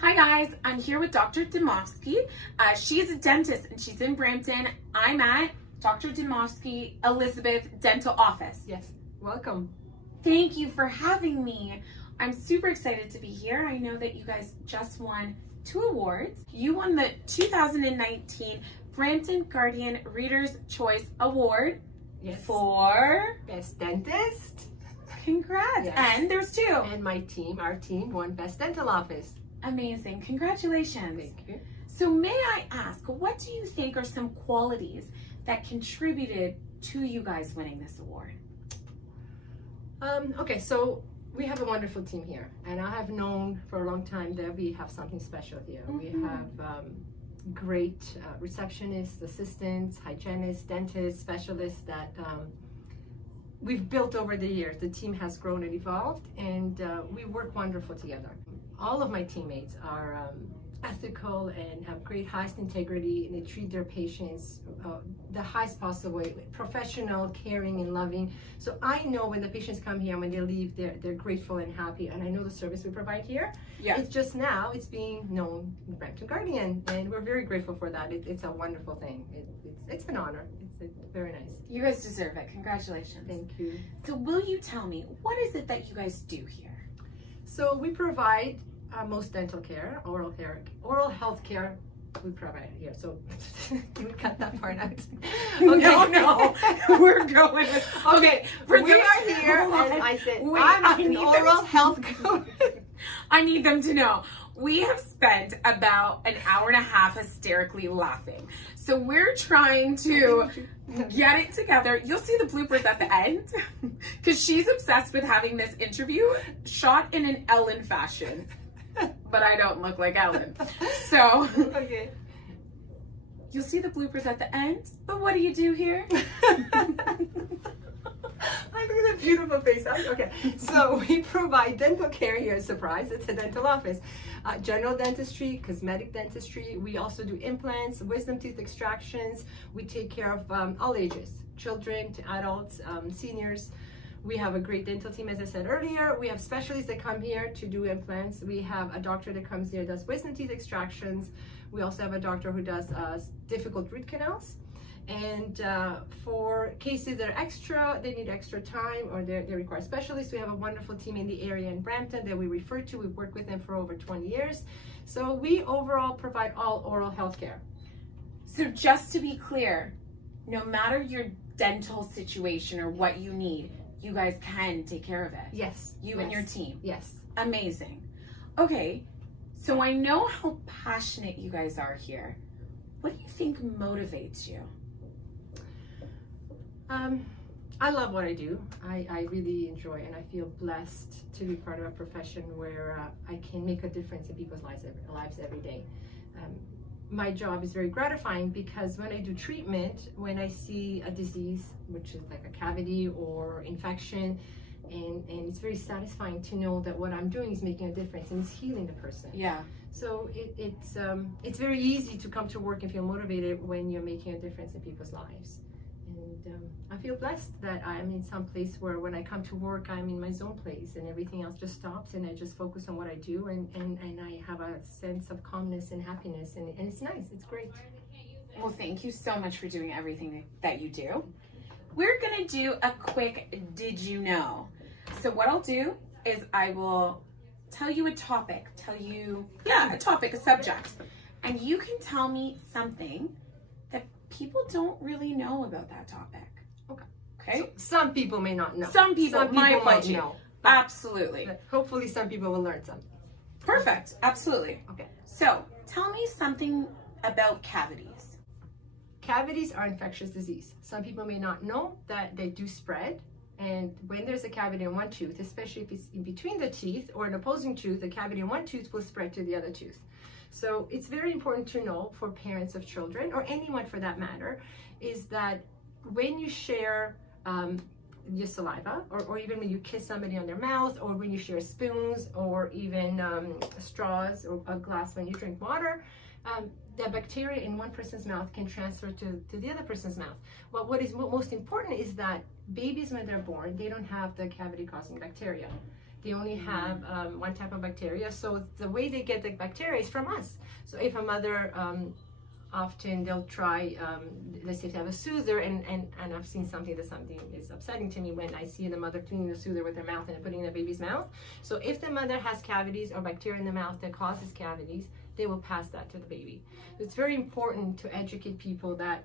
Hi guys, I'm here with Dr. Dimovski. She's a dentist and she's in Brampton. I'm at Dr. Dimovski Elizabeth Dental Office. Yes, welcome. Thank you for having me. I'm super excited to be here. I know that you guys just won 2 awards. You won the 2019 Brampton Guardian Reader's Choice Award. Yes. For Best Dentist. Congrats. Yes. And there's 2. And our team won Best Dental Office. Amazing. Congratulations. Thank you. So may I ask, what do you think are some qualities that contributed to you guys winning this award? Okay, so we have a wonderful team here, and I have known for a long time that we have something special here. We have great receptionists, assistants, hygienists, dentists, specialists that we've built over the years. The team has grown and evolved, and we work wonderful together. All of my teammates are ethical and have great highest integrity, and they treat their patients the highest possible way, professional, caring, and loving. So I know when the patients come here, when they leave, they're grateful and happy, and I know the service we provide here. Yeah. It's just now it's being known in Brampton Guardian, and we're very grateful for that. It's a wonderful thing. It's an honor. It's very nice. You guys deserve it. Congratulations. Thank you. So will you tell me, what is it that you guys do here? So we provide most dental care, oral health care. We provide here. So can we cut that part out? Okay. No, we're going. Okay, we are here, and I said I'm an oral health coach. I need them to know. We have spent about an hour and a half hysterically laughing. So we're trying to get it together. You'll see the bloopers at the end because she's obsessed with having this interview shot in an Ellen fashion. But I don't look like Ellen. So okay. You'll see the bloopers at the end. But what do you do here? I think it's a beautiful face. Okay, so we provide dental care here. Surprise, it's a dental office. General dentistry, cosmetic dentistry. We also do implants, wisdom tooth extractions. We take care of all ages, children to adults, seniors. We have a great dental team, as I said earlier. We have specialists that come here to do implants. We have a doctor that comes here, does wisdom teeth extractions. We also have a doctor who does difficult root canals. And for cases that are extra, they need extra time, or they require specialists, we have a wonderful team in the area in Brampton that we refer to. We've worked with them for over 20 years. So we overall provide all oral health care. So just to be clear, no matter your dental situation or what you need, you guys can take care of it. Yes. You and your team. Yes. Amazing. Okay, so I know how passionate you guys are here. What do you think motivates you? I love what I do. I really enjoy, and I feel blessed to be part of a profession where I can make a difference in people's lives every day. My job is very gratifying because when I do treatment, when I see a disease, which is like a cavity or infection, and it's very satisfying to know that what I'm doing is making a difference and it's healing the person. Yeah. So it's very easy to come to work and feel motivated when you're making a difference in people's lives. And I feel blessed that I'm in some place where when I come to work, I'm in my zone place and everything else just stops and I just focus on what I do, and I have a sense of calmness and happiness, and it's nice, it's great. Well, thank you so much for doing everything that you do. We're gonna do a quick did you know? So what I'll do is I will tell you a topic, a subject, and you can tell me something that people don't really know about that topic. Okay? So some people may not know. Some people might know. Absolutely. But hopefully some people will learn something. Perfect. Absolutely. Okay. So tell me something about cavities. Cavities are infectious disease. Some people may not know that they do spread. And when there's a cavity in one tooth, especially if it's in between the teeth or an opposing tooth, the cavity in one tooth will spread to the other tooth. So it's very important to know for parents of children, or anyone for that matter, is that when you share your saliva, or even when you kiss somebody on their mouth, or when you share spoons, or even straws or a glass when you drink water, the bacteria in one person's mouth can transfer to the other person's mouth. Well, what is most important is that babies, when they're born, they don't have the cavity-causing bacteria. They only have one type of bacteria. So the way they get the bacteria is from us. So if a mother, often they'll try, let's say if they have a soother, and I've seen something is upsetting to me when I see the mother cleaning the soother with their mouth and putting it in the baby's mouth. So if the mother has cavities or bacteria in the mouth that causes cavities, they will pass that to the baby. It's very important to educate people that,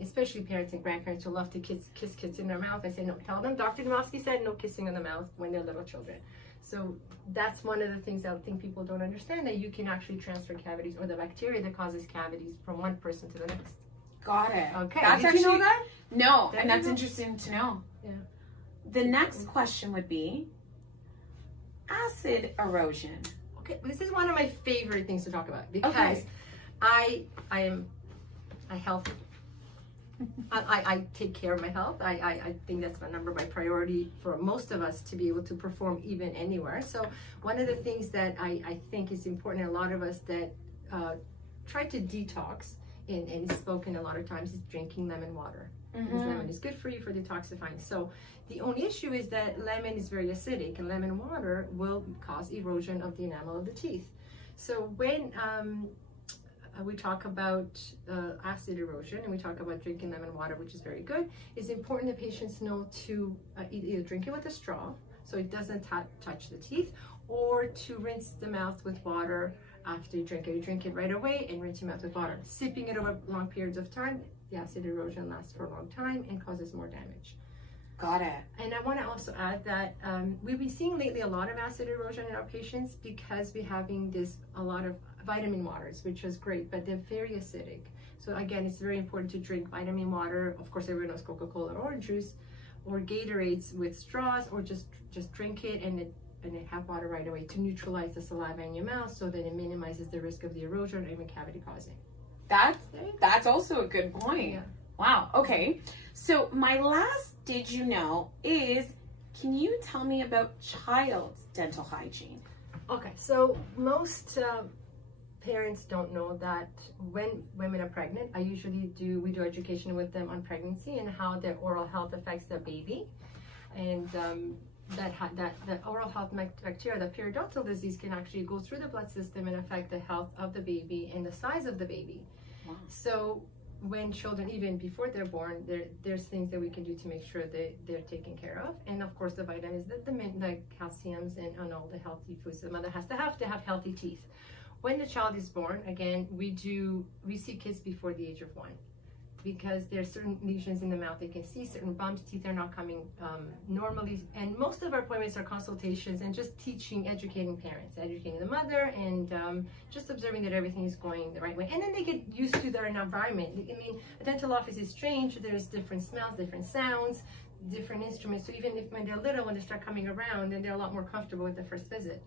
especially parents and grandparents who love to kiss kids in their mouth. I say, no, tell them Dr. Dimovski said no kissing in the mouth when they're little children. So that's one of the things I think people don't understand, that you can actually transfer cavities or the bacteria that causes cavities from one person to the next. Got it. Okay. That's Did actually, you know that? No, and that's interesting to know. Yeah. The next question would be acid erosion. Okay, this is one of my favorite things to talk about because Okay. I healthy. I take care of my health. I think that's my priority for most of us to be able to perform even anywhere. So one of the things that I think is important, a lot of us that try to detox, and spoken a lot of times, is drinking lemon water. Because lemon is good for you for detoxifying. So the only issue is that lemon is very acidic, and lemon water will cause erosion of the enamel of the teeth. So when we talk about acid erosion, and we talk about drinking lemon water, which is very good, it's important that patients know to either drink it with a straw so it doesn't touch the teeth, or to rinse the mouth with water after you drink it. You drink it right away and rinse your mouth with water. Sipping it over long periods of time, the acid erosion lasts for a long time and causes more damage. Got it. And I want to also add that we've been seeing lately a lot of acid erosion in our patients because we're having a lot of vitamin waters, which is great, but they're very acidic. So again, it's very important to drink vitamin water. Of course, everyone knows Coca-Cola or orange juice or Gatorades with straws, or just drink it and have water right away to neutralize the saliva in your mouth so that it minimizes the risk of the erosion or even cavity causing. That's also a good point. Yeah. Wow. Okay. So my last did you know is, can you tell me about child's dental hygiene? Okay, so most parents don't know that when women are pregnant, we do education with them on pregnancy and how their oral health affects their baby, and that oral health bacteria, the periodontal disease, can actually go through the blood system and affect the health of the baby and the size of the baby. Wow. So when children, even before they're born, there's things that we can do to make sure that they're taken care of. And of course, the vitamins, the calciums, and all the healthy foods the mother has to have healthy teeth. When the child is born, again, we see kids before the age of 1, because there's certain lesions in the mouth they can see, certain bumps, teeth are not coming normally. And most of our appointments are consultations and just educating parents, educating the mother, and just observing that everything is going the right way. And then they get used to their environment. I mean, a dental office is strange. There's different smells, different sounds, different instruments. So even if when they're little, when they start coming around, then they're a lot more comfortable with the first visit.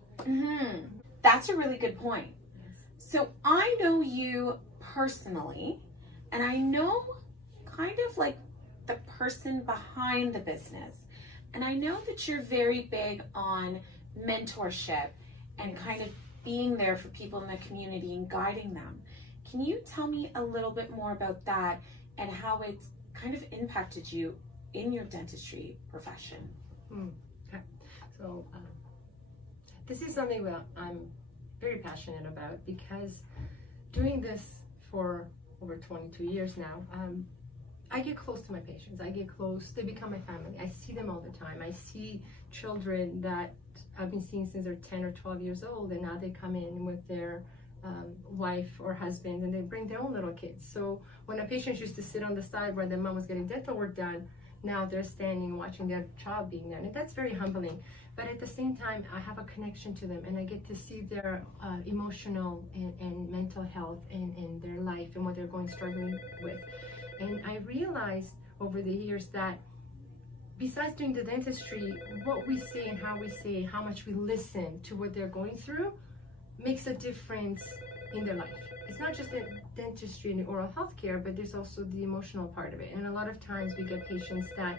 That's a really good point. So I know you personally, and I know kind of like the person behind the business. And I know that you're very big on mentorship and kind of being there for people in the community and guiding them. Can you tell me a little bit more about that and how it's kind of impacted you in your dentistry profession? Okay. So this is something that I'm very passionate about, because doing this for over 22 years now, I get close to my patients. They become my family. I see them all the time. I see children that I've been seeing since they're 10 or 12 years old, and now they come in with their wife or husband, and they bring their own little kids. So when a patient used to sit on the side where their mom was getting dental work done, now they're standing watching their child being done, and that's very humbling. But at the same time, I have a connection to them, and I get to see their emotional and mental health and their life and what they're struggling with. And I realized over the years that besides doing the dentistry, what we say and how we say, how much we listen to what they're going through, makes a difference in their life. It's not just the dentistry and the oral health care, but there's also the emotional part of it. And a lot of times we get patients that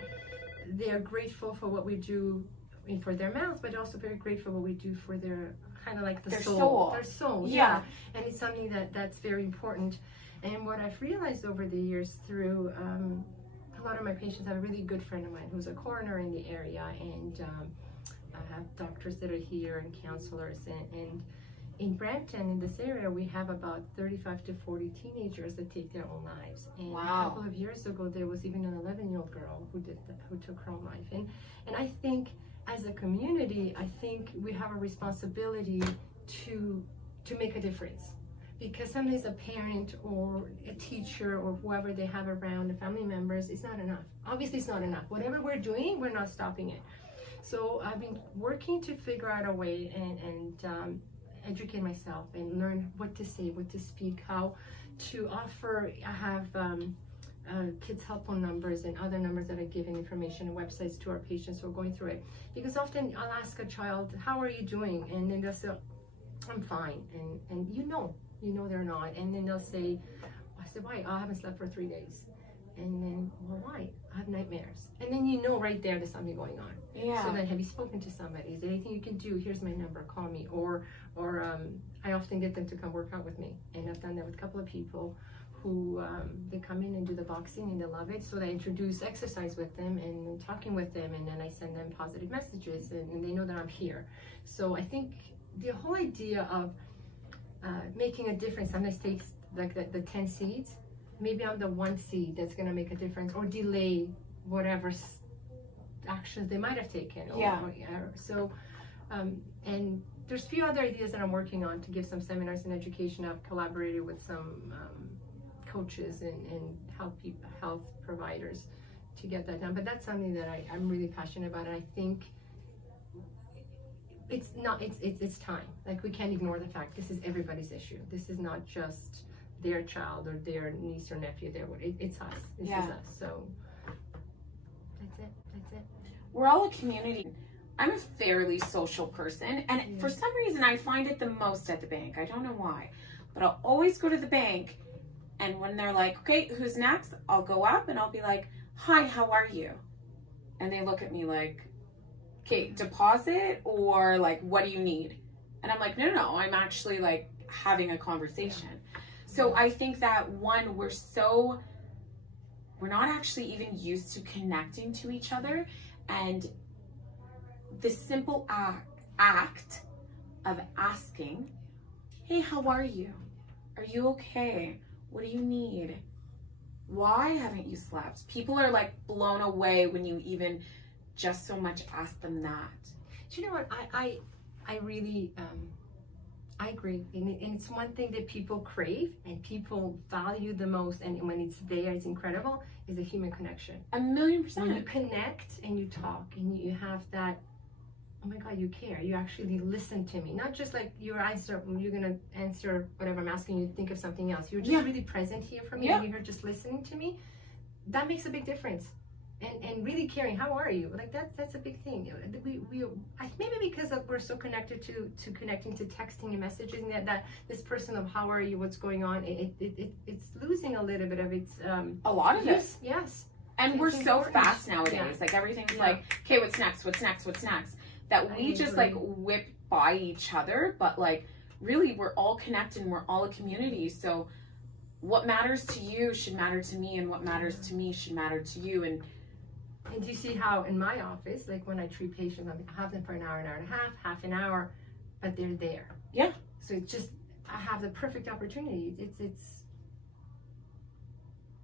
they are grateful for what we do for their mouth, but also very grateful for what we do for their kind of like their soul. Their soul, yeah. And it's something that's very important. And what I've realized over the years through a lot of my patients, I have a really good friend of mine who's a coroner in the area, and I have doctors that are here and counselors, and in Brampton, in this area, we have about 35 to 40 teenagers that take their own lives. And Wow. a couple of years ago, there was even an 11-year-old girl who took her own life. And I think as a community, I think we have a responsibility to make a difference. Because sometimes a parent or a teacher or whoever they have around, the family members, it's not enough. Obviously, it's not enough. Whatever we're doing, we're not stopping it. So I've been working to figure out a way and educate myself and learn what to say, what to speak, how to offer. I have kids' help phone numbers and other numbers that are giving information and websites to our patients who are going through it. Because often I'll ask a child, how are you doing? And then they'll say, I'm fine. And you know they're not. And then they'll say, I said, why? I haven't slept for 3 days. And then, well, why? I have nightmares. And then you know right there there's something going on. Yeah. So then, have you spoken to somebody? Is there anything you can do? Here's my number, call me. Or I often get them to come work out with me. And I've done that with a couple of people who, they come in and do the boxing and they love it. So I introduce exercise with them and talking with them, and then I send them positive messages and they know that I'm here. So I think the whole idea of making a difference sometimes takes like the 10 seeds. Maybe I'm the 1 seed that's going to make a difference or delay whatever actions they might have taken. So, and there's a few other ideas that I'm working on to give some seminars and education. I've collaborated with some coaches and health providers to get that done. But that's something that I'm really passionate about, and I think it's time. Like, we can't ignore the fact this is everybody's issue. This is not just their child or their niece or nephew. It's us. This is us. So that's it. We're all a community. I'm a fairly social person, and for some reason I find it the most at the bank. I don't know why, but I'll always go to the bank, and when they're like, okay, who's next? I'll go up and I'll be like, hi, how are you? And they look at me like, okay, deposit, or like, what do you need? And I'm like, no, I'm actually like having a conversation. So I think that one, we're not actually even used to connecting to each other, and the simple act of asking, hey, how are you? Are you okay? What do you need? Why haven't you slept? People are like blown away when you even just so much ask them that. Do you know what? I really, I agree. And it's one thing that people crave and people value the most, and when it's there, it's incredible, is a human connection. 1,000,000%. When you connect and you talk and you have that, oh my God, you care. You actually listen to me. Not just like you're going to answer whatever I'm asking you, think of something else. You're just really present here for me, and you're just listening to me. That makes a big difference. And really caring, how are you? Like that's a big thing. Maybe because we're so connected to connecting to texting and messaging that this person of how are you, what's going on, it's losing a little bit of its a lot of it. Yes. And we're so fast nowadays. Like everything's like, okay, what's next? That we just like whip by each other, but like really we're all connected and we're all a community. So what matters to you should matter to me, and what matters to me should matter to you. And do you see how in my office, like when I treat patients, I have them for an hour and a half an hour, but they're there. Yeah. So it's just, I have the perfect opportunity. It's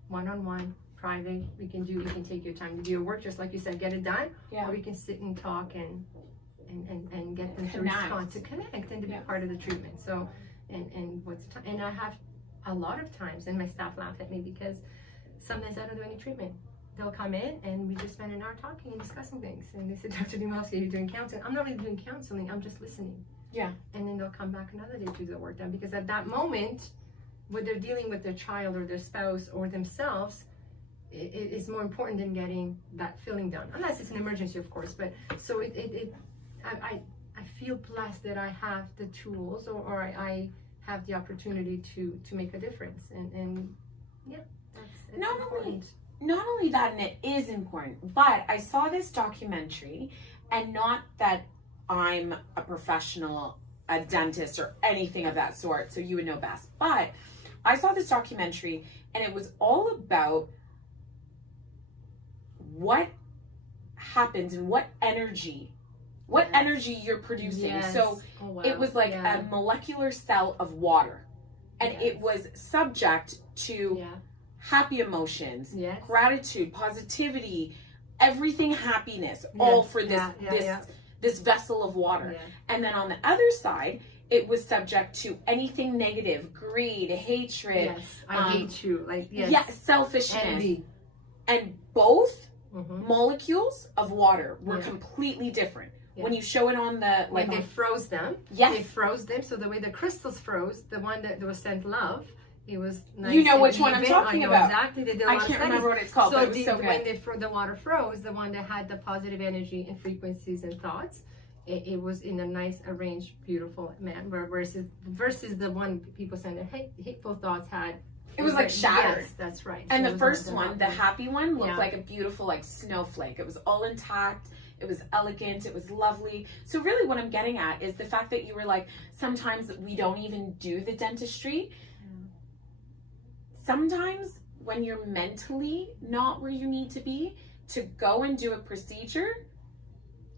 one-on-one, private. You can take your time to do your work, just like you said, get it done. Yeah. Or we can sit and talk and get them to respond, to connect and to be part of the treatment. So, and I have a lot of times, and my staff laugh at me because sometimes I don't do any treatment. They'll come in and we just spend an hour talking and discussing things. And they said, Dr. Dimovski, you're doing counseling. I'm not really doing counseling, I'm just listening. Yeah. And then they'll come back another day to do the work done, because at that moment, when they're dealing with their child or their spouse or themselves, it's more important than getting that filling done. Unless it's an emergency, of course. But so I feel blessed that I have the tools or I have the opportunity to make a difference. And yeah, that's important. Not only that, and it is important, but I saw this documentary, and not that I'm a professional, a dentist or anything of that sort, so you would know best, but I saw this documentary and it was all about what happens and what energy what energy you're producing. Yes. So Oh, wow. it was like Yeah. a molecular cell of water, and Yes. it was subject to Yeah. happy emotions, Yes. gratitude, positivity, everything happiness, all for this this vessel of water. Yeah. And then on the other side, it was subject to anything negative, greed, hatred, Yes. I hate you. Like, yes. yeah, selfishness. Envy. And both Mm-hmm. molecules of water were Yeah. completely different. Yeah. When you show it on the When they froze them, yes, they froze them. So the way the crystals froze, the one that was sent love, it was nice. you know and which one I'm even. talking I know about. exactly. They did a I lot of can't studies. remember what it's called, but it was so when good. the water froze, the one that had the positive energy and frequencies and thoughts, it was in a nice arranged, beautiful manner. Versus the one people sent hateful thoughts had. It was like shattered. Yes, that's right. And So the it first was one, the happy one, looked Yeah. like a beautiful like snowflake. It was all intact. It was elegant. It was lovely. So really what I'm getting at is the fact that you were like, sometimes we don't even do the dentistry. Sometimes when you're mentally not where you need to be to go and do a procedure,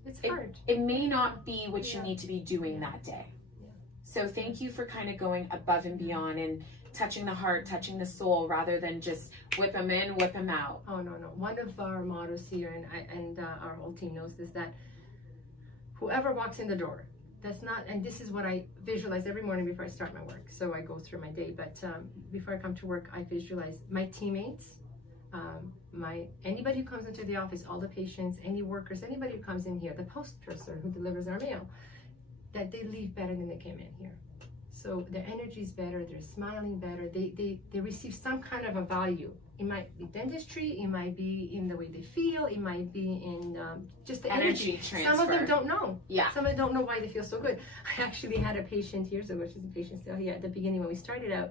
It's hard. it may not be what you Yeah. need to be doing that day. Yeah. So thank you for kind of going above and beyond and touching the heart, touching the soul, rather than just whip them in, whip them out. Oh, no. One of our mottos here, and our whole team knows this, that whoever walks in the door, that's not, and this is what I visualize every morning before I start my work. So I go through my day, but before I come to work, I visualize my teammates, anybody who comes into the office, all the patients, any workers, anybody who comes in here, the post person who delivers our mail, that they leave better than they came in here. So their energy is better, they're smiling better, they receive some kind of a value. It might be dentistry, it might be in the way they feel, it might be in just the energy transfer. Some of them don't know. Yeah. Some of them don't know why they feel so good. I actually had a patient years ago, she's a patient still here, at the beginning when we started out,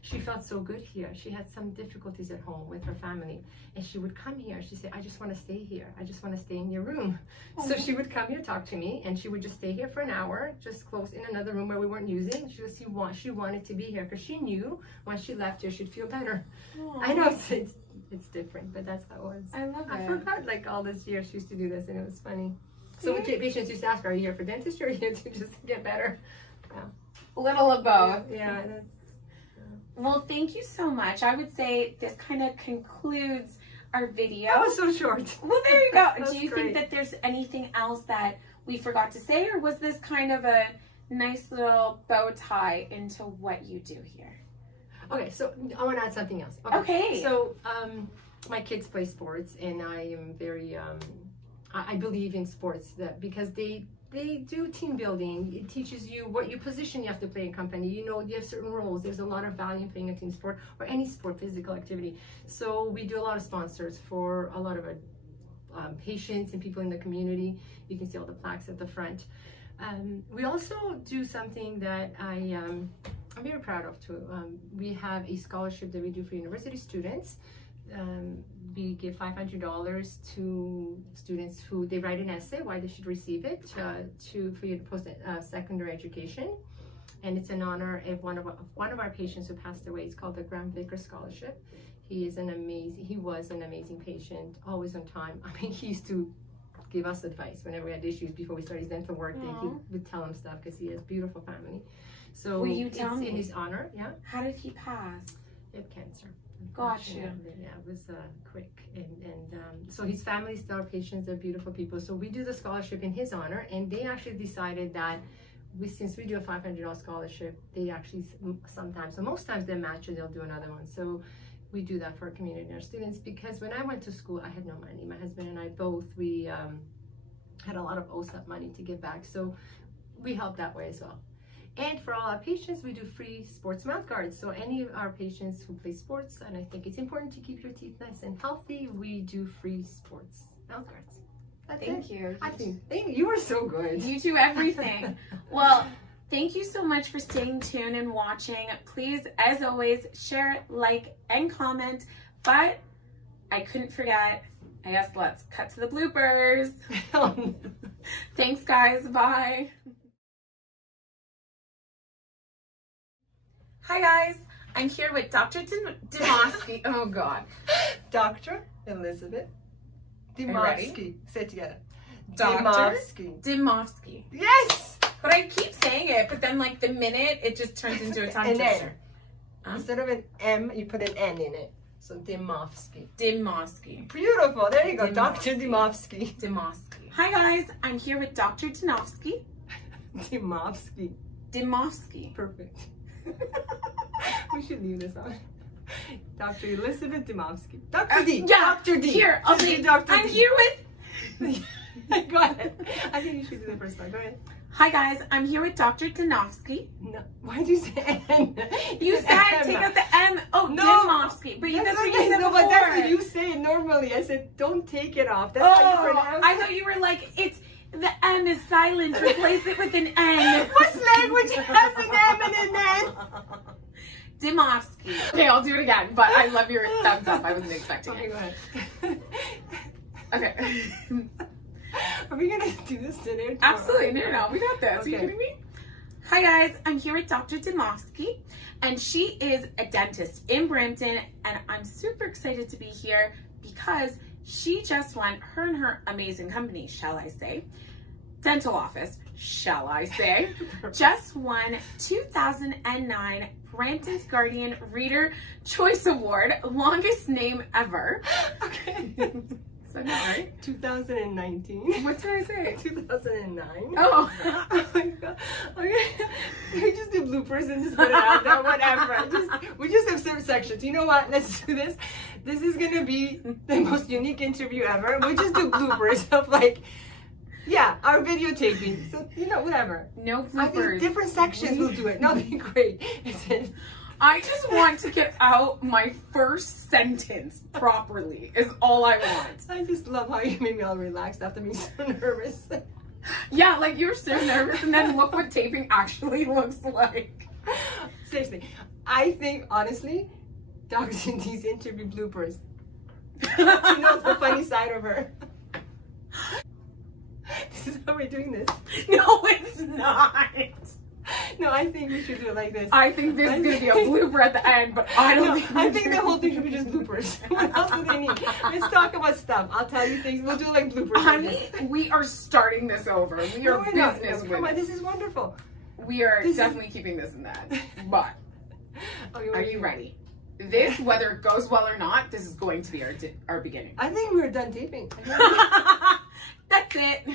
she felt so good here. She had some difficulties at home with her family. And she would come here. She said, I just want to stay here. I just want to stay in your room. So she would come here, talk to me, and she would just stay here for an hour, just close in another room where we weren't using. She wanted to be here because she knew when she left here, she'd feel better. Aww. I know it's different, but that's how it was. I love it. I forgot like all this years she used to do this, and it was funny. So the patients used to ask, are you here for dentistry or are you here to just get better? Yeah. A little of both. Yeah. That's, Well, thank you so much. I would say this kind of concludes our video. that was so short. Well, there you go. That's Do you great. think that there's anything else that we forgot to say, or was this kind of a nice little bow tie into what you do here? Okay, so I want to add something else. Okay. So my kids play sports, and I am very, I believe in sports because they do team building. It teaches you what your position you have to play in company. You know, you have certain roles. There's a lot of value in playing a team sport or any sport, physical activity. So we do a lot of sponsors for a lot of our patients and people in the community. You can see all the plaques at the front. We also do something that I'm very proud of too. We have a scholarship that we do for university students. We give $500 to students who they write an essay why they should receive it for you to post secondary education, and it's in honor of one of our patients who passed away. It's called the Graham Vicker Scholarship. He was an amazing patient, always on time. I mean, he used to give us advice whenever we had issues before we started his dental work. He would tell him stuff because he has beautiful family. So Will you tell it's me? in his honor. Yeah, How did he pass? he had cancer. Gotcha. Yeah, it was quick, and so his family is still our patients. They're beautiful people. So we do the scholarship in his honor, and they actually decided that since we do a $500 scholarship, they actually sometimes, so most times they match and they'll do another one. So we do that for our community and our students, because when I went to school, I had no money. My husband and I both, we had a lot of OSAP money to give back, so we help that way as well. And for all our patients, we do free sports mouth guards. So any of our patients who play sports, and I think it's important to keep your teeth nice and healthy, we do free sports mouth guards. That's Thank it. you. I think you were so good. You do everything. Well, thank you so much for staying tuned and watching. Please, as always, share, like, and comment. But I couldn't forget, I guess let's cut to the bloopers. Thanks, guys. Bye. Hi, guys. I'm here with Dr. Dimovski. Oh, God. Dr. Elizabeth you ready? Dimovski. Say it together. Dr. Dimovski. Dimovski. Yes! But I keep saying it, but then like the minute it just turns into a tongue An twister. N. Instead of an M, you put an N in it. So Dimovski. Dimovski. Beautiful. There you go. Dimovski. Dr. Dimovski. Dimovski. Hi guys, I'm here with Dr. Dimovski. Dimovski. Dimovski. Perfect. We should leave this on. Dr. Elizabeth Dimovski. Dr. D. Yeah. Dr. D. Here, I'll Just say do Dr. I'm D. here with. Go ahead. I think you should do the first one. Go ahead. Hi guys, I'm here with Dr. Dimovski. No. Why did you say N? You said take out the M. Oh, No. Dimovski. But that's what you said no, before. but that's what you say it normally. I said, don't take it off. That's how you pronounce I it. thought you were like, it's the M is silent. Replace it with an N. What language has an M and an N? Dimovski. Okay, I'll do it again. But I love your thumbs up. I wasn't expecting Okay, it. go ahead. Okay. Are we gonna do this today? Absolutely. No. We got this. Are you Okay. kidding me? Hi guys, I'm here with Dr. Dimovski, and she is a dentist in Brampton, and I'm super excited to be here because she just won, her and her amazing company, shall I say, dental office, shall I say, just won 2009 Brampton's Guardian Reader Choice Award, longest name ever. Okay. Is that not right? 2019. What did I say? 2009. Oh. Oh my god. Okay. We just do bloopers and just put it out there. Whatever. We just have certain sections. You know what? Let's do this. This is gonna be the most unique interview ever. We just do bloopers of like, yeah, our videotaping. So whatever. No I think bloopers. different sections will do it. No, that'd be great. I just want to get out my first sentence properly is all I want. I just love how you made me all relaxed after being so nervous. Yeah, like you're so nervous and then look what taping actually looks like. Seriously, I think honestly, Dr. D's interview bloopers. She knows the funny side of her. This is how we're doing this. No, it's not. No, I think we should do it like this. I think this is going to be a blooper at the end, but I don't think I think the whole thing should be just bloopers. What else do they need? Let's talk about stuff. I'll tell you things. We'll do like bloopers. Honey, we are starting this over. We are we're not. business Come on, women. this is wonderful. We are This is- definitely keeping this in that. But Okay, are you ready? This, whether it goes well or not, this is going to be our beginning. I think we're done taping. That's it.